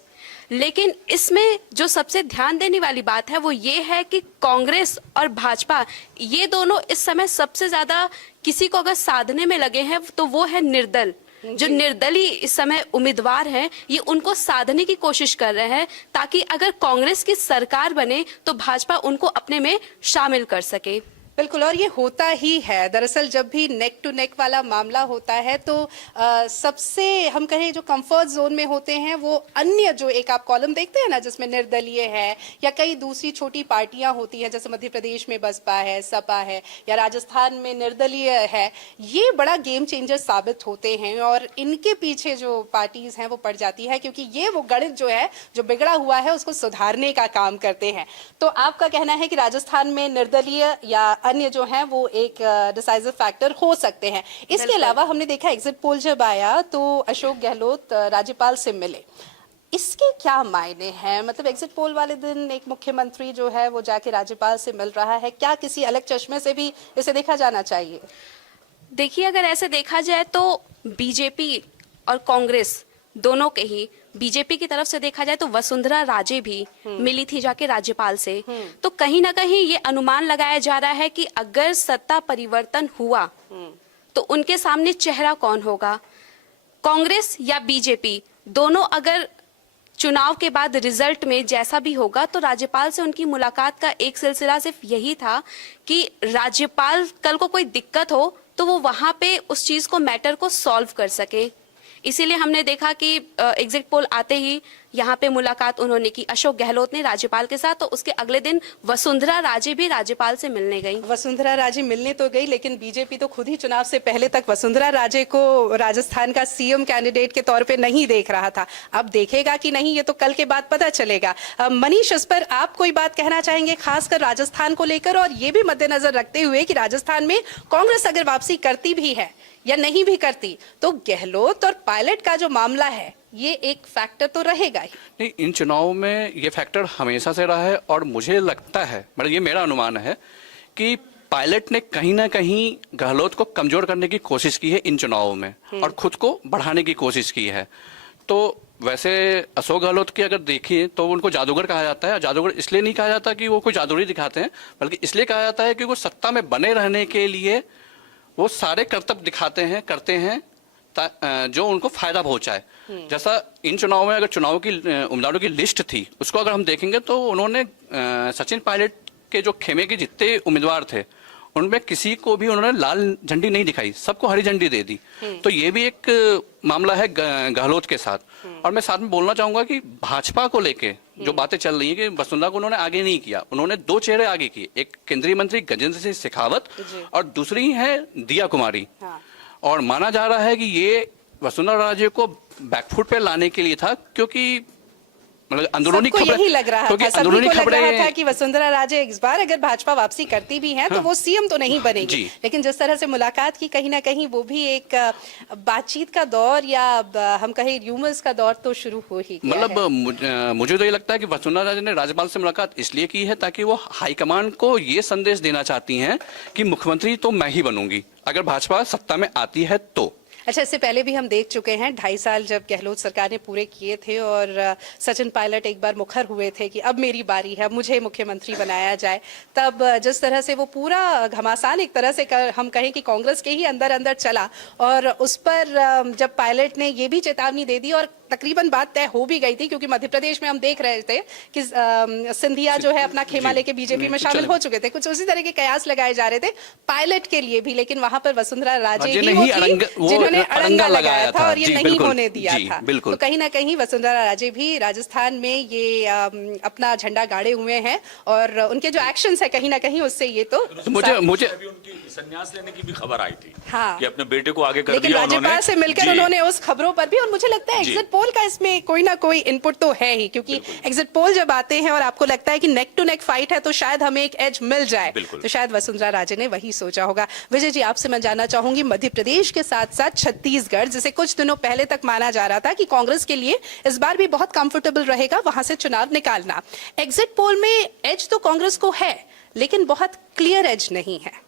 लेकिन इसमें जो सबसे ध्यान देने वाली बात है वो ये है कि कांग्रेस और भाजपा ये दोनों इस समय सबसे ज्यादा किसी को अगर साधने में लगे हैं तो वो है निर्दल। जो निर्दलीय इस समय उम्मीदवार हैं, ये उनको साधने की कोशिश कर रहे हैं ताकि अगर कांग्रेस की सरकार बने तो भाजपा उनको अपने में शामिल कर सके। बिल्कुल, और ये होता ही है। दरअसल जब भी नेक टू नेक वाला मामला होता है तो सबसे हम कहें जो कंफर्ट जोन में होते हैं वो अन्य जो एक आप कॉलम देखते हैं ना जिसमें निर्दलीय है या कई दूसरी छोटी पार्टियां होती हैं, जैसे मध्य प्रदेश में बसपा है, सपा है, या राजस्थान में निर्दलीय है, ये बड़ा गेम चेंजर साबित होते हैं और इनके पीछे जो पार्टीज हैं वो पड़ जाती है, क्योंकि ये वो गणित जो है जो बिगड़ा हुआ है उसको सुधारने का काम करते हैं। तो आपका कहना है कि राजस्थान में निर्दलीय या अन्य जो हैं वो एक डिसाइसिव फैक्टर हो सकते हैं। इसके अलावा हमने देखा एग्जिट पोल जब आया तो अशोक गहलोत राज्यपाल से मिले, इसके क्या मायने हैं? मतलब एग्जिट पोल वाले दिन एक मुख्यमंत्री जो है वो जाके राज्यपाल से मिल रहा है, क्या किसी अलग चश्मे से भी इसे देखा जाना चाहिए? देखिए, अगर ऐसे देखा जाए तो बीजेपी और कांग्रेस दोनों के ही, बीजेपी की तरफ से देखा जाए तो वसुंधरा राजे भी मिली थी जाके राज्यपाल से, तो कहीं ना कहीं ये अनुमान लगाया जा रहा है कि अगर सत्ता परिवर्तन हुआ तो उनके सामने चेहरा कौन होगा। कांग्रेस या बीजेपी दोनों अगर चुनाव के बाद रिजल्ट में जैसा भी होगा तो राज्यपाल से उनकी मुलाकात का एक सिलसिला सिर्फ यही था कि राज्यपाल कल को कोई दिक्कत हो तो वो वहां पे उस चीज को, मैटर को सॉल्व कर सके। इसीलिए हमने देखा कि एग्जिट पोल आते ही यहाँ पे मुलाकात उन्होंने की अशोक गहलोत ने राज्यपाल के साथ, तो उसके अगले दिन वसुंधरा राजे भी राज्यपाल से मिलने गई। वसुंधरा राजे मिलने तो गई, लेकिन बीजेपी तो खुद ही चुनाव से पहले तक वसुंधरा राजे को राजस्थान का सीएम कैंडिडेट के तौर पे नहीं देख रहा था। अब देखेगा कि नहीं, ये तो कल के बाद पता चलेगा। मनीष, इस पर आप कोई बात कहना चाहेंगे खासकर राजस्थान को लेकर, और ये भी मद्देनजर रखते हुए कि राजस्थान में कांग्रेस अगर वापसी करती भी है या नहीं भी करती तो गहलोत और पायलट का जो मामला है ये एक फैक्टर तो रहेगा ही। नहीं, इन चुनाव में ये फैक्टर हमेशा से रहा है और मुझे लगता है, मतलब ये मेरा अनुमान है कि पायलट ने कहीं ना कहीं गहलोत को कमजोर करने की कोशिश की है इन चुनावों में और खुद को बढ़ाने की कोशिश की है। तो वैसे अशोक गहलोत की अगर देखिए तो उनको जादूगर कहा जाता है। जादूगर इसलिए नहीं कहा जाता कि वो कोई जादूरी दिखाते हैं, बल्कि इसलिए कहा जाता है कि वो सत्ता में बने रहने के लिए वो सारे करतब दिखाते हैं, करते हैं जो उनको फायदा पहुंचाए। जैसा इन चुनाव में अगर चुनाव की उम्मीदवारों की लिस्ट थी उसको अगर हम देखेंगे तो उन्होंने सचिन पायलट के जो खेमे के जितने उम्मीदवार थे उनमें किसी को भी उन्होंने लाल झंडी नहीं दिखाई, सबको हरी झंडी दे दी। तो ये भी एक मामला है गहलोत के साथ। और मैं साथ में बोलना चाहूंगा कि भाजपा को लेके जो बातें चल रही है कि वसुंधरा को उन्होंने आगे नहीं किया, उन्होंने दो चेहरे आगे किए, एक केंद्रीय मंत्री गजेंद्र सिंह शेखावत और दूसरी है दिया कुमारी। हाँ। और माना जा रहा है कि ये वसुंधरा राजे को बैकफुट पे लाने के लिए था, क्योंकि मतलब अंदरूनी सबको यही लग रहा था, सभी को लग रहा था कि वसुंधरा राजे इस बार अगर भाजपा वापसी करती भी है तो वो सीएम तो नहीं बनेगी। लेकिन जिस तरह से मुलाकात की, कहीं ना कहीं वो भी एक बातचीत का दौर या हम कहें र्यूमर्स का दौर तो शुरू हो ही गया। मतलब मुझे तो ये लगता है कि वसुंधरा राजे ने राज्यपाल से मुलाकात इसलिए की है ताकि वो हाईकमान को ये संदेश देना चाहती हैं कि मुख्यमंत्री तो मैं ही बनूंगी अगर भाजपा सत्ता में आती है तो। अच्छा, इससे पहले भी हम देख चुके हैं 2.5 साल जब गहलोत सरकार ने पूरे किए थे और सचिन पायलट एक बार मुखर हुए थे कि अब मेरी बारी है, मुझे मुख्यमंत्री बनाया जाए। तब जिस तरह से वो पूरा घमासान एक तरह से हम कहें कि कांग्रेस के ही अंदर अंदर चला, और उस पर जब पायलट ने ये भी चेतावनी दे दी और तकरीबन बात तय हो भी गई थी, क्योंकि मध्य प्रदेश में हम देख रहे थे कि सिंधिया जो है अपना खेमा लेके बीजेपी में शामिल हो चुके थे, कुछ उसी तरह के कयास लगाए जा रहे थे पायलट के लिए भी, लेकिन वहां पर वसुंधरा राजे ही वो थी जिन्होंने अड़ंगा लगाया था और ये नहीं होने दिया था। तो कहीं ना कहीं वसुंधरा राजे भी राजस्थान में ये अपना झंडा गाड़े हुए हैं और उनके जो एक्शंस है कहीं ना कहीं उससे ये तो मुझे अभी उनकी संन्यास लेने की भी खबर आई थी। हाँ। कि अपने बेटे को आगे कर लेकिन दिया राज्यपाल से मिलकर उन्होंने उस खबरों पर भी, और मुझे लगता है एग्जिट पोल का इसमें कोई ना कोई इनपुट तो है ही, क्योंकि एग्जिट पोल जब आते हैं और आपको लगता है कि नेक टू नेक फाइट है तो शायद हमें एक एज मिल जाए, तो शायद वसुंधरा राजे ने वही सोचा होगा। विजय जी, आपसे मैं जानना चाहूंगी, मध्य प्रदेश के साथ साथ छत्तीसगढ़, जिसे कुछ दिनों पहले तक माना जा रहा था कि कांग्रेस के लिए इस बार भी बहुत कंफर्टेबल रहेगा वहां से चुनाव निकालना, एग्जिट पोल में एज तो कांग्रेस को है लेकिन बहुत क्लियर एज नहीं है।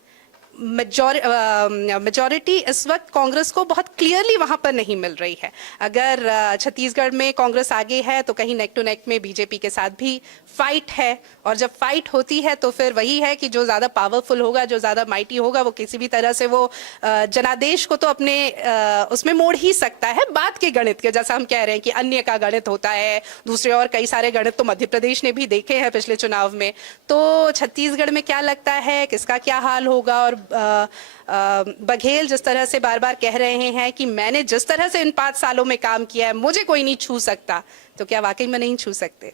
मेजॉरिटी इस वक्त कांग्रेस को बहुत क्लियरली वहां पर नहीं मिल रही है। अगर छत्तीसगढ़ में कांग्रेस आगे है तो कहीं नेक टू नेक में बीजेपी के साथ भी फाइट है, और जब फाइट होती है तो फिर वही है कि जो ज्यादा पावरफुल होगा, जो ज्यादा माइटी होगा, वो किसी भी तरह से वो जनादेश को तो अपने उसमें मोड़ ही सकता है। बात के गणित के, जैसा हम कह रहे हैं कि अन्य का गणित होता है, दूसरे और कई सारे गणित तो मध्य प्रदेश ने भी देखे हैं पिछले चुनाव में। तो छत्तीसगढ़ में क्या लगता है, किसका क्या हाल होगा? और बघेल जिस तरह से बार बार कह रहे हैं कि मैंने जिस तरह से इन 5 सालों में काम किया है, मुझे कोई नहीं छू सकता, तो क्या वाकई में नहीं छू सकते?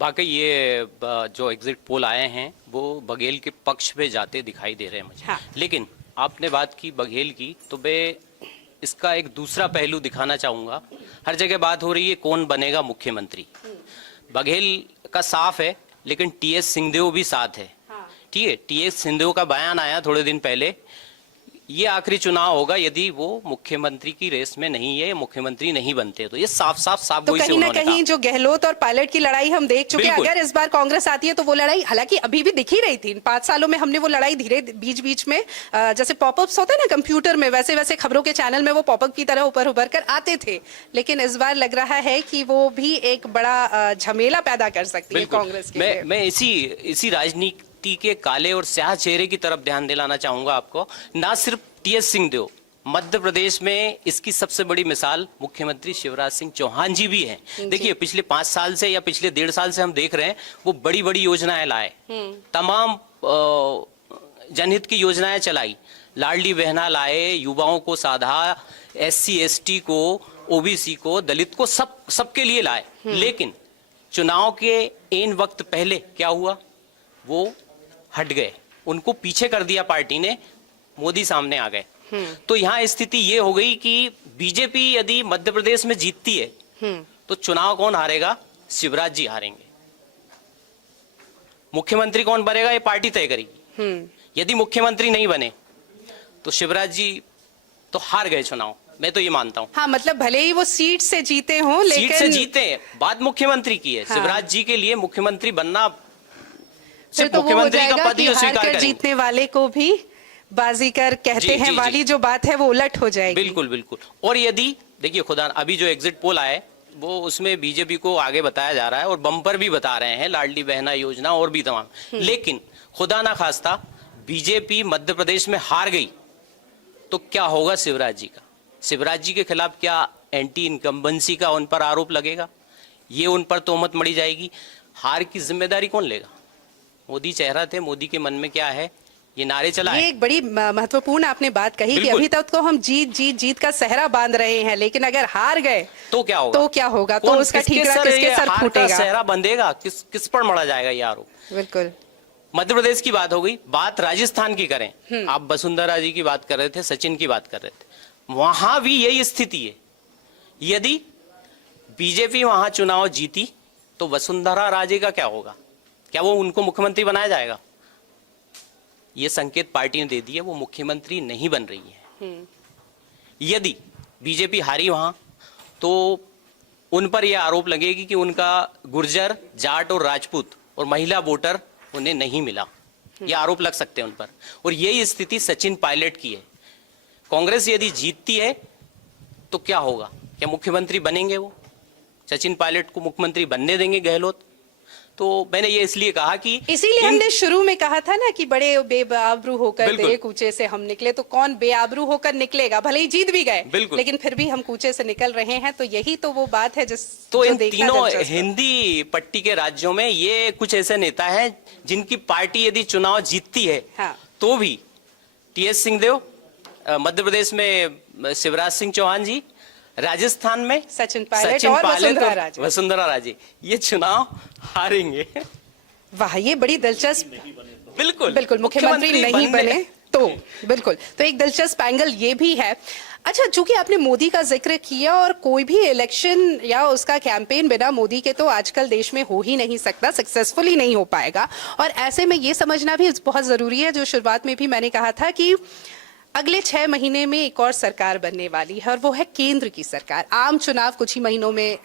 वाकई ये जो एग्जिट पोल आए हैं वो बघेल के पक्ष पे जाते दिखाई दे रहे हैं मुझे। हाँ। लेकिन आपने बात की बघेल की, तो मैं इसका एक दूसरा पहलू दिखाना चाहूंगा। हर जगह बात हो रही है कौन बनेगा मुख्यमंत्री। बघेल का साफ है, लेकिन टीएस सिंहदेव भी साथ है। ठीक है, टीएस सिंहदेव का बयान आया थोड़े दिन पहले, ये आखिरी चुनाव होगा यदि वो मुख्यमंत्री की रेस में नहीं है, मुख्यमंत्री नहीं बनते, तो ये साफ तो गोई से कहीं ना उन्होंने कहीं कहा। जो गहलोत और पायलट की लड़ाई हम देख चुके हैं, बिल्कुल। अगर इस बार कांग्रेस आती है तो वो लड़ाई हालांकि अभी भी दिख ही रही थी। इन 5 सालों में हमने वो लड़ाई धीरे बीच बीच में जैसे पॉपअप्स होते हैं ना कंप्यूटर में, वैसे वैसे खबरों के चैनल में वो पॉपअप की तरह ऊपर उभर कर आते थे। लेकिन इस बार लग रहा है कि वो भी एक बड़ा झमेला पैदा कर सकती है बिल्कुल। कांग्रेस के लिए। मैं इसी राजनीति के काले और स्याह चेहरे की तरफ ध्यान दिलाना चाहूंगा आपको। ना सिर्फ टीएस सिंहदेव, मध्य प्रदेश में इसकी सबसे बड़ी मिसाल मुख्यमंत्री शिवराज सिंह चौहान जी भी हैं। देखिए पिछले 5 साल से या पिछले 1.5 साल से हम देख रहे हैं वो बड़ी बड़ी योजनाएं लाए, तमाम जनहित की योजनाएं चलाई, लाडली बहना लाए, युवाओं को साधा, SC ST को, OBC को, दलित को, सबके लिए लाए। लेकिन चुनाव के इन वक्त पहले क्या हुआ, वो हट गए, उनको पीछे कर दिया पार्टी ने, मोदी सामने आ गए। तो यहाँ स्थिति ये हो गई कि बीजेपी यदि मध्य प्रदेश में जीतती है तो चुनाव कौन हारेगा? शिवराज जी हारेंगे। मुख्यमंत्री कौन बनेगा ये पार्टी तय करेगी। यदि मुख्यमंत्री नहीं बने तो शिवराज जी तो हार गए चुनाव, मैं तो ये मानता हूँ। हाँ, मतलब भले ही वो सीट से जीते हों, सीट लेकिन से जीते, बात मुख्यमंत्री की है। हाँ। शिवराज जी के लिए मुख्यमंत्री बनना, फिर सिर्फ तो वो हो मुख्यमंत्री का जाएगा पद ही कि हार स्वीकार कर करेंगे। जीतने वाले को भी बाजीगर कहते जी, हैं जी, वाली जी। जो बात है वो उलट हो जाएगी। बिल्कुल बिल्कुल। और यदि देखिए खुदा, अभी जो एग्जिट पोल आए वो उसमें बीजेपी को आगे बताया जा रहा है और बम्पर भी बता रहे हैं, लाडली बहना योजना और भी तमाम। लेकिन खुदा ना खास्ता बीजेपी मध्य प्रदेश में हार गई तो क्या होगा शिवराज जी का? शिवराज जी के खिलाफ क्या एंटी इनकम्बेंसी का उन पर आरोप लगेगा? ये उन पर तोहमत मढ़ी जाएगी। हार की जिम्मेदारी कौन लेगा? मोदी चेहरा थे, मोदी के मन में क्या है, ये नारे चलाए। ये एक बड़ी महत्वपूर्ण आपने बात कही कि बिल्कुल। अभी तक तो हम जीत का सहरा बांध रहे हैं, लेकिन अगर हार गए तो क्या होगा? तो उसका ठीकरा किसके सर फूटेगा? सहरा बंधेगा, किस पर मढ़ा जाएगा ये आरोप? बिल्कुल। मध्य प्रदेश की बात हो गई, बात राजस्थान की करें। आप वसुंधरा जी की बात कर रहे थे, सचिन की बात कर रहे थे, वहां भी यही स्थिति है। यदि बीजेपी वहां चुनाव जीती तो वसुंधरा राजे का क्या होगा? क्या वो उनको मुख्यमंत्री बनाया जाएगा? ये संकेत पार्टी ने दे दिया, वो मुख्यमंत्री नहीं बन रही है। यदि बीजेपी हारी वहां तो उन पर यह आरोप लगेगी कि उनका गुर्जर, जाट और राजपूत और महिला वोटर उन्हें नहीं मिला। ये आरोप लग सकते हैं उन पर। और यही स्थिति सचिन पायलट की है। कांग्रेस यदि जीतती है तो क्या होगा? क्या मुख्यमंत्री बनेंगे वो? सचिन पायलट को मुख्यमंत्री बनने देंगे गहलोत? तो मैंने ये इसलिए कहा कि इसीलिए हमने शुरू में कहा था ना कि बड़े बेआबरू होकर बिल्कुल। तेरे कूचे से हम निकले। तो कौन बेआबरू होकर निकलेगा? भले ही जीत भी गए, बिल्कुल। लेकिन फिर भी हम कूचे से निकल रहे हैं। तो यही तो वो बात है जिस तो जो इन देखना तीनों दिलचस्प है। हिंदी पट्टी के राज्यों में ये कुछ ऐसे नेता हैं जिनकी पार्टी यदि चुनाव जीतती है हाँ। तो भी टीएस सिंहदेव, मध्य प्रदेश में शिवराज सिंह चौहान जी, राजस्थान में सचिन पायलट और वसुंधरा राजे। वसुंधरा राजे ये चुनाव हारेंगे। वाह, ये बड़ी दिलचस्प। बिल्कुल मुख्यमंत्री नहीं बने तो बिल्कुल। तो एक दिलचस्प एंगल ये भी है। अच्छा, चूंकि आपने मोदी का जिक्र किया, और कोई भी इलेक्शन या उसका कैंपेन बिना मोदी के तो आजकल देश में हो ही नहीं सकता, सक्सेसफुली नहीं हो पाएगा। और ऐसे में ये समझना भी बहुत जरूरी है, जो शुरुआत में भी मैंने कहा था कि अगले 6 महीने में एक और सरकार बनने वाली है और वो है केंद्र की सरकार। आम चुनाव कुछ ही महीनों में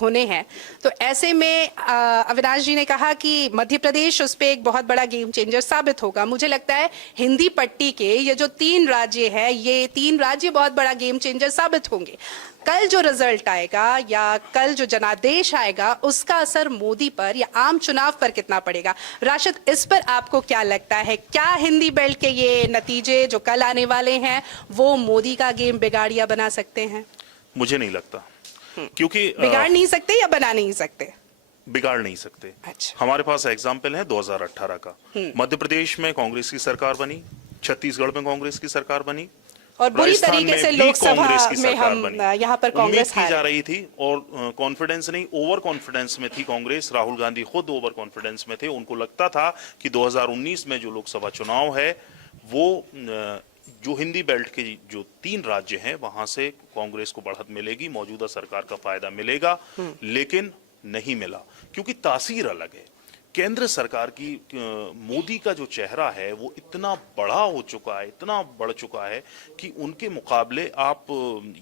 होने हैं, तो ऐसे में अविनाश जी ने कहा कि मध्य प्रदेश उस पर एक बहुत बड़ा गेम चेंजर साबित होगा। मुझे लगता है हिंदी पट्टी के ये जो 3 राज्य है, ये 3 राज्य बहुत बड़ा गेम चेंजर साबित होंगे। कल जो रिजल्ट आएगा या कल जो जनादेश आएगा, उसका असर मोदी पर या आम चुनाव पर कितना पड़ेगा? राशिद, इस पर आपको क्या लगता है? क्या हिंदी बेल्ट के ये नतीजे जो कल आने वाले हैं वो मोदी का गेम बिगाड़ या बना सकते हैं? मुझे नहीं लगता, क्योंकि बिगाड़ नहीं सकते या बना नहीं सकते? बिगाड़ नहीं सकते। अच्छा। हमारे पास एग्जाम्पल है 2018 का। मध्य प्रदेश में कांग्रेस की सरकार बनी, छत्तीसगढ़ में कांग्रेस की सरकार बनी, और बुरी राजस्थान तरीके में से भी लोकसभा कांग्रेस की में सरकार हम बनी। यहाँ पर उम्मीद कांग्रेस की हारे। जा रही थी और कॉन्फिडेंस नहीं, ओवर कॉन्फिडेंस में थी कांग्रेस। राहुल गांधी खुद ओवर कॉन्फिडेंस में थे। उनको लगता था कि 2019 में जो लोकसभा चुनाव है वो जो हिंदी बेल्ट के जो 3 राज्य हैं वहां से कांग्रेस को बढ़त मिलेगी, मौजूदा सरकार का फायदा मिलेगा, लेकिन नहीं मिला, क्योंकि तासीर अलग है। केंद्र सरकार की मोदी का जो चेहरा है वो इतना बड़ा हो चुका है, इतना बढ़ चुका है कि उनके मुकाबले आप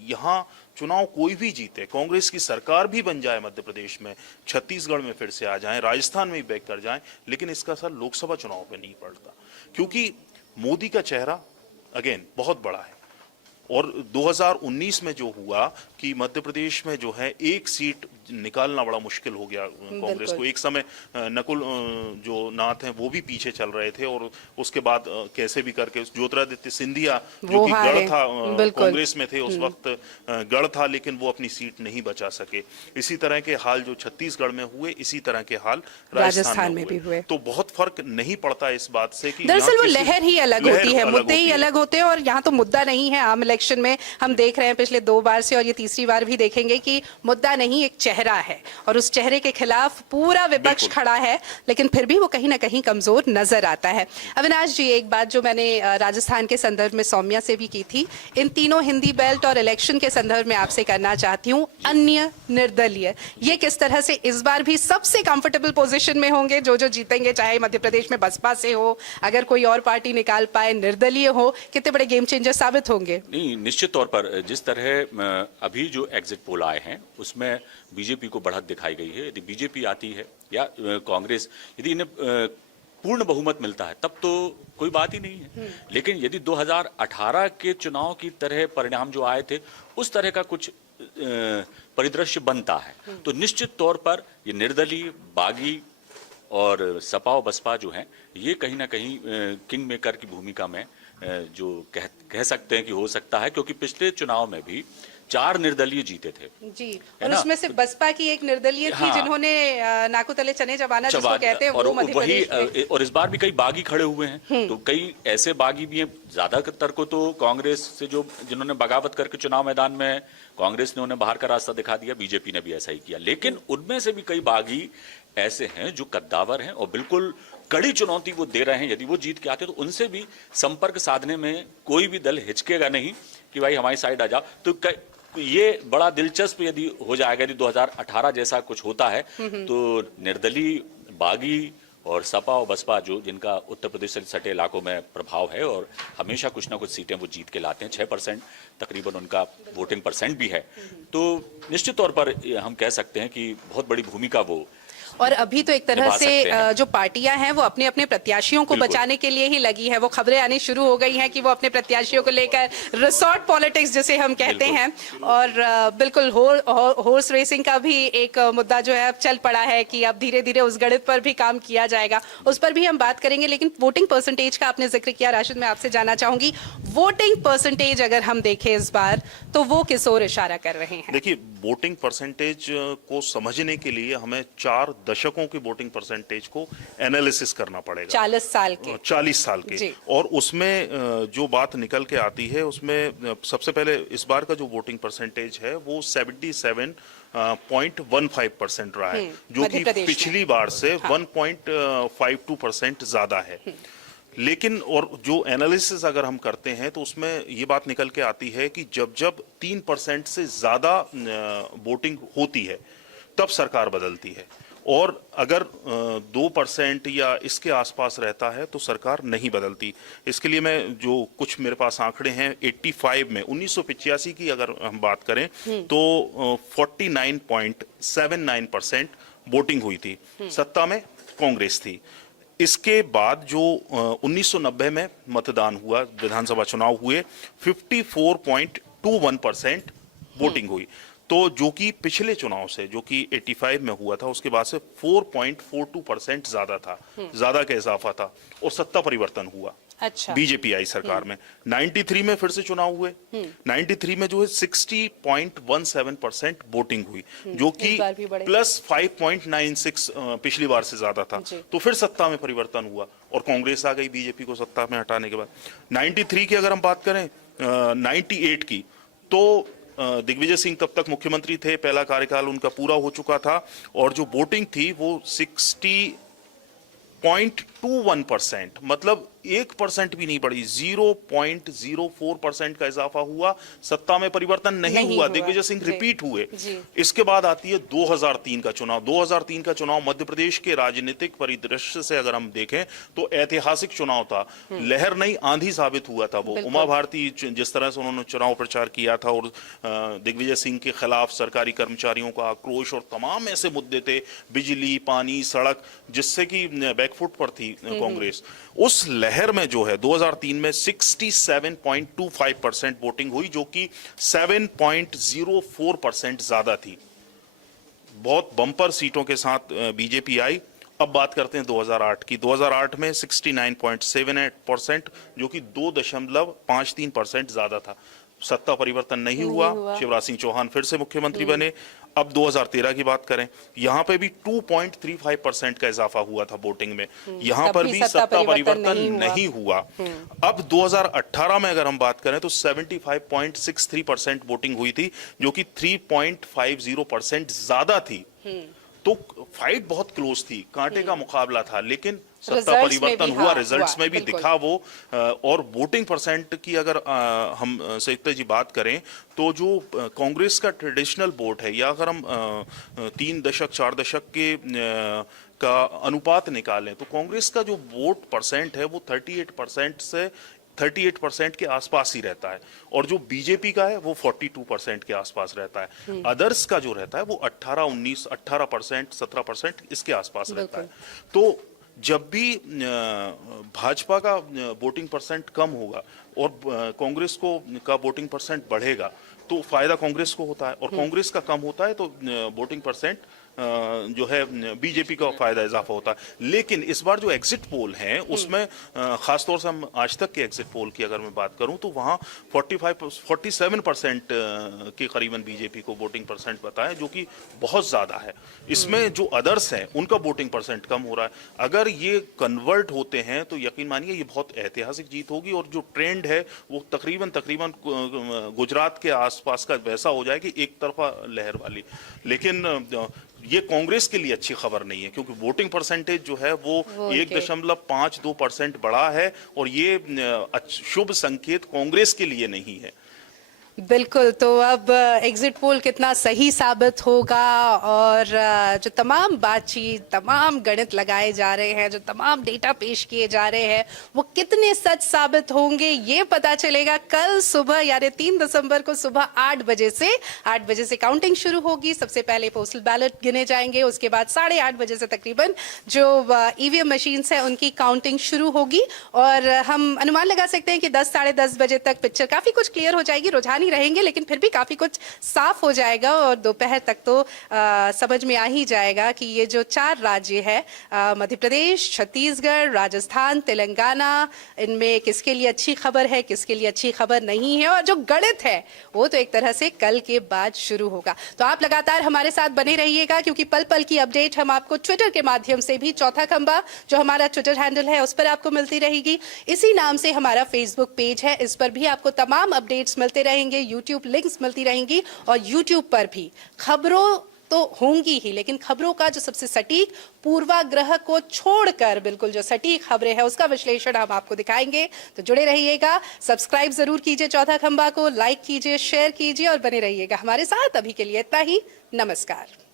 यहाँ चुनाव कोई भी जीते, कांग्रेस की सरकार भी बन जाए मध्य प्रदेश में, छत्तीसगढ़ में फिर से आ जाए, राजस्थान में भी बैक कर जाए, लेकिन इसका असर लोकसभा चुनाव पे नहीं पड़ता, क्योंकि मोदी का चेहरा अगेन बहुत बड़ा है। और 2019 में जो हुआ कि मध्य प्रदेश में जो है 1 सीट निकालना बड़ा मुश्किल हो गया कांग्रेस को। एक समय नकुल जो नाथ हैं वो भी पीछे चल रहे थे, और उसके बाद कैसे भी करके ज्योतिरादित्य सिंधिया जो कि गढ़ था, कांग्रेस में थे उस वक्त, गढ़ था, लेकिन वो अपनी सीट नहीं बचा सके। इसी तरह के हाल जो छत्तीसगढ़ में हुए, इसी तरह के हाल राजस्थान में भी हुए। तो बहुत फर्क नहीं पड़ता इस बात से कि दरअसल वो लहर ही अलग होती है, मुद्दे ही अलग होते हैं, और यहाँ तो मुद्दा नहीं है। आम इलेक्शन में हम देख रहे हैं पिछले 2 बार से, और ये तीसरी बार भी देखेंगे कि मुद्दा नहीं, एक चेहरा है, और उस चेहरे के खिलाफ पूरा विपक्ष खड़ा है, लेकिन फिर भी वो कहीं ना कहीं कमजोर नजर आता है। अविनाश जी, एक बात जो मैंने राजस्थान के संदर्भ में सौम्या से भी की थी, इन तीनों हिंदी बेल्ट और इलेक्शन के संदर्भ में आपसे करना चाहती हूँ। अन्य निर्दलीय, ये किस तरह से इस बार भी सबसे कंफर्टेबल पोजीशन में होंगे? जो जीतेंगे, चाहे मध्य प्रदेश में बसपा से हो, अगर कोई और पार्टी निकाल पाए, निर्दलीय हो, कितने बड़े गेम चेंजर साबित होंगे? नहीं, निश्चित तौर पर जिस तरह अभी जो एग्जिट पोल आए हैं उसमें बीजेपी को बढ़त दिखाई गई है। यदि बीजेपी आती है या कांग्रेस, यदि इन्हें पूर्ण बहुमत मिलता है तब तो कोई बात ही नहीं है, लेकिन यदि 2018 के चुनाव की तरह परिणाम जो आए थे उस तरह का कुछ परिदृश्य बनता है, तो निश्चित तौर पर ये निर्दलीय, बागी और सपा और बसपा जो हैं, ये कहीं ना कहीं किंग मेकर की भूमिका में जो कह सकते हैं कि हो सकता है, क्योंकि पिछले चुनाव में भी 4 निर्दलीय जीते थे जी, और उसमें से बसपा की एक निर्दलीय थी जिन्होंने नाकू तले चने चबाना जिसको कहते हैं, वो मध्य प्रदेश में। और इस बार भी कई बागी खड़े हुए हैं, तो कई ऐसे बागी भी हैं। ज्यादातर को तो कांग्रेस से जिन्होंने बगावत करके चुनाव मैदान में कांग्रेस ने उन्हें बाहर का रास्ता दिखा दिया, बीजेपी ने भी ऐसा ही किया, लेकिन उनमें से भी कई बागी ऐसे हैं जो कद्दावर हैं और बिल्कुल कड़ी चुनौती वो दे रहे हैं। यदि वो जीत के आते तो उनसे भी संपर्क साधने में कोई भी दल हिचकेगा नहीं कि भाई हमारी साइड आ जाओ। तो ये बड़ा दिलचस्प यदि हो जाएगा, यदि 2018 जैसा कुछ होता है तो निर्दलीय, बागी और सपा और बसपा जो जिनका उत्तर प्रदेश से सटे इलाकों में प्रभाव है और हमेशा कुछ ना कुछ सीटें वो जीत के लाते हैं, 6% तकरीबन उनका वोटिंग परसेंट भी है, तो निश्चित तौर पर हम कह सकते हैं कि बहुत बड़ी भूमिका वो। और अभी तो एक तरह से जो पार्टियां हैं वो अपने अपने प्रत्याशियों को बचाने के लिए ही लगी है। वो खबरें आनी शुरू हो गई हैं कि वो अपने प्रत्याशियों को लेकर रिसोर्ट पॉलिटिक्स जिसे हम कहते हैं, और बिल्कुल हॉर्स रेसिंग का भी एक मुद्दा जो है अब चल पड़ा है कि अब धीरे धीरे उस गणित पर भी काम किया जाएगा, उस पर भी हम बात करेंगे। लेकिन वोटिंग परसेंटेज का आपने जिक्र किया, राशिद, मैं आपसे जानना चाहूंगी, वोटिंग परसेंटेज अगर हम देखें इस बार तो वो किस ओर इशारा कर रहे हैं? देखिए, वोटिंग परसेंटेज को समझने के लिए हमें 4 दशकों की वोटिंग परसेंटेज को एनालिसिस करना पड़ेगा, 40 साल के, 40 साल के, और उसमें जो बात निकल के आती है उसमें सबसे पहले इस बार का जो वोटिंग परसेंटेज है वो 77.15% रहा है, जो कि पिछली बार से 1.52% ज्यादा है। लेकिन और जो एनालिसिस अगर हम करते हैं तो उसमें ये बात निकल के आती है कि जब 3% से ज्यादा वोटिंग होती है तब सरकार बदलती है, और अगर 2% या इसके आसपास रहता है तो सरकार नहीं बदलती। इसके लिए मैं जो कुछ मेरे पास आंकड़े हैं 85 में 1985 की अगर हम बात करें तो 49.79% वोटिंग हुई थी, सत्ता में कांग्रेस थी। इसके बाद जो 1990 में मतदान हुआ, विधानसभा चुनाव हुए, 54.21% वोटिंग हुई। तो जो कि पिछले चुनाव से, जो कि 85 में हुआ था, उसके बाद से 4.42% ज्यादा था, ज्यादा का इजाफा था और सत्ता परिवर्तन हुआ। अच्छा। बीजेपी आई सरकार में 93 में फिर से चुनाव हुए। 93 में जो है 60.17% वोटिंग हुई, जो कि इस बार भी बढ़े। प्लस 5.96 पिछली बार से ज्यादा था। जी। तो फिर सत्ता में परिवर्तन हुआ और कांग्रेस आ गई बीजेपी को सत्ता में हटाने के बाद। 93 की अगर हम बात करें 98 की, तो दिग्विजय सिंह तब तक मुख्यमंत्री थे, पहला कार्यकाल उनका पूरा हो चुका था और जो वोटिंग थी वो 60.21%, मतलब 1% भी नहीं बढ़ी, 0.04% का इजाफा हुआ। सत्ता में परिवर्तन नहीं हुआ, दिग्विजय सिंह जी। रिपीट हुए। जी। इसके बाद आती है 2003 का चुनाव। 2003 का चुनाव मध्य प्रदेश के राजनीतिक परिदृश्य से अगर हम देखें तो ऐतिहासिक चुनाव था। लहर नहीं आंधी साबित हुआ था वो। उमा भारती जिस तरह से उन्होंने चुनाव प्रचार किया था और दिग्विजय सिंह के खिलाफ सरकारी कर्मचारियों का आक्रोश और तमाम ऐसे मुद्दे थे, बिजली, पानी, सड़क, जिससे कि बैकफुट पर थी कांग्रेस। उस लहर में जो है 2003 में 67.25% वोटिंग हुई, जो कि 7.04% ज्यादा थी। बहुत बम्पर सीटों के साथ बीजेपी आई। अब बात करते हैं 2008 की। 2008 में 69.78%, जो कि 2.53% ज्यादा था। सत्ता परिवर्तन नहीं हुआ। शिवराज सिंह चौहान फिर से मुख्यमंत्री बने। अब 2013 की बात करें, यहां पे भी 2.35% का इजाफा हुआ था वोटिंग में। यहां पर भी सत्ता परिवर्तन नहीं हुआ। अब 2018 में अगर हम बात करें तो 75.63% वोटिंग हुई थी, जो कि 3.50% ज्यादा थी। तो फाइट बहुत क्लोज थी, कांटे का मुकाबला था, लेकिन सत्ता परिवर्तन हुआ, रिजल्ट्स में भी दिखा वो। और वोटिंग परसेंट की अगर हम संयुक्त जी बात करें तो जो कांग्रेस का ट्रेडिशनल वोट है, या अगर हम 3 दशक 4 दशक के का अनुपात निकालें तो कांग्रेस का जो वोट परसेंट है वो 38% के आसपास ही रहता है, और जो बीजेपी का है वो 42% के आसपास रहता है। अदर्स का जो रहता है वो 18% 17% इसके आसपास रहता है। तो जब भी भाजपा का वोटिंग परसेंट कम होगा और कांग्रेस का वोटिंग परसेंट बढ़ेगा तो फायदा कांग्रेस को होता है, और कांग्रेस का कम होता है तो वोटिंग परसेंट जो है बीजेपी का फायदा इजाफा होता है। लेकिन इस बार जो एग्जिट पोल हैं उसमें खासतौर से हम आज तक के एग्जिट पोल की अगर मैं बात करूं तो वहां 47% के करीबन बीजेपी को वोटिंग परसेंट बताया, जो कि बहुत ज्यादा है। इसमें जो अदर्स हैं उनका वोटिंग परसेंट कम हो रहा है। अगर ये कन्वर्ट होते हैं तो यकीन मानिए ये बहुत ऐतिहासिक जीत होगी, और जो ट्रेंड है वो तकरीबन गुजरात के आसपास का वैसा हो जाए कि एक तरफा लहर वाली। लेकिन ये कांग्रेस के लिए अच्छी खबर नहीं है, क्योंकि वोटिंग परसेंटेज जो है वो 1.52% बढ़ा है, और ये शुभ संकेत कांग्रेस के लिए नहीं है। बिल्कुल। तो अब एग्जिट पोल कितना सही साबित होगा, और जो तमाम बातचीत, तमाम गणित लगाए जा रहे हैं, जो तमाम डेटा पेश किए जा रहे हैं, वो कितने सच साबित होंगे ये पता चलेगा कल सुबह, यानी 3 दिसंबर को सुबह 8 बजे से काउंटिंग शुरू होगी। सबसे पहले पोस्टल बैलेट गिने जाएंगे, उसके बाद 8:30 बजे से तकरीबन जो ईवीएम मशीन्स हैं उनकी काउंटिंग शुरू होगी, और हम अनुमान लगा सकते हैं कि 10 साढ़े 10 बजे तक पिक्चर काफी कुछ क्लियर हो जाएगी। रुझान रहेंगे लेकिन फिर भी काफी कुछ साफ हो जाएगा, और दोपहर तक तो समझ में आ ही जाएगा कि ये जो 4 राज्य है, मध्य प्रदेश, छत्तीसगढ़, राजस्थान, तेलंगाना, इनमें किसके लिए अच्छी खबर है, किसके लिए अच्छी खबर नहीं है, और जो गणित है वो तो एक तरह से कल के बाद शुरू होगा। तो आप लगातार हमारे साथ बने रहिएगा, क्योंकि पल पल की अपडेट हम आपको ट्विटर के माध्यम से भी, चौथा खंबा जो हमारा ट्विटर हैंडल है उस पर आपको मिलती रहेगी। इसी नाम से हमारा फेसबुक पेज है, इस पर भी आपको तमाम अपडेट्स मिलते रहेंगे, यूट्यूब लिंक्स मिलती रहेंगी, और यूट्यूब पर भी खबरों तो होंगी ही, लेकिन खबरों का जो सबसे सटीक पूर्वाग्रह को छोड़कर बिल्कुल जो सटीक खबरें हैं उसका विश्लेषण हम आपको दिखाएंगे। तो जुड़े रहिएगा, सब्सक्राइब जरूर कीजिए चौथा खंबा को, लाइक कीजिए, शेयर कीजिए और बने रहिएगा हमारे साथ। अभी के लिए इतना ही, नमस्कार।